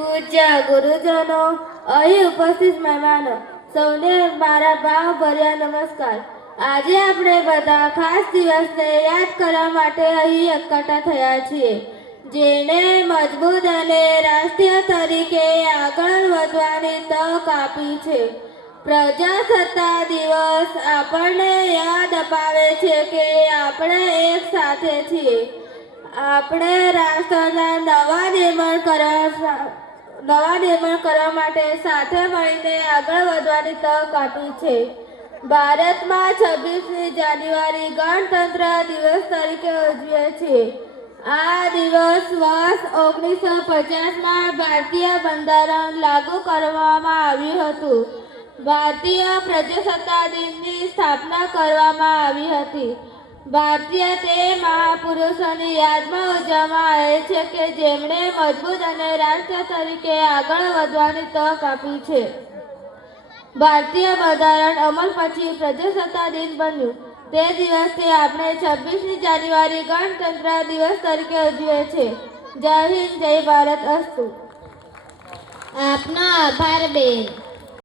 પૂજ્ય ગુરુજનો, અહીં ઉપસ્થિત મહેમાનો, સૌને મારા ભાવભર્યા નમસ્કાર। આજે આપણે બધા ખાસ દિવસને યાદ કરવા માટે અહીં એકઠા થયા છીએ, જેણે મજબૂત અને રાષ્ટ્રીય તરીકે આગળ વધવાની તક આપી છે। પ્રજાસત્તાક દિવસ આપણને યાદ અપાવે છે કે આપણે એક સાથે છીએ। આપણે રાષ્ટ્રના નવા નિર્માણ કરવા માટે સાથે મળીને આગળ વધવાની તક આપી છે। ભારતમાં 26મી જાન્યુઆરી ગણતંત્ર દિવસ તરીકે ઉજવીએ છીએ। આ દિવસ વર્ષ 1950માં ભારતીય બંધારણ લાગુ કરવામાં આવ્યું હતું। ભારતીય પ્રજાસત્તાક દિનની સ્થાપના કરવામાં આવી હતી। ભારતીય તે મહાપુરુષોની યાદમાં ઉજવવામાં આવે છે કે જેમણે મજબૂત અને રાષ્ટ્ર તરીકે આગળ વધવાની તક આપી છે। ભારતીય બંધારણ અમલ પછી પ્રજાસત્તાક દિન બન્યું। તે દિવસથી આપણે 26મી જાન્યુઆરી ગણતંત્ર દિવસ તરીકે ઉજવીએ છીએ। જય હિન્દ, જય ભારત, અસ્તુ। આપનો આભાર બેન।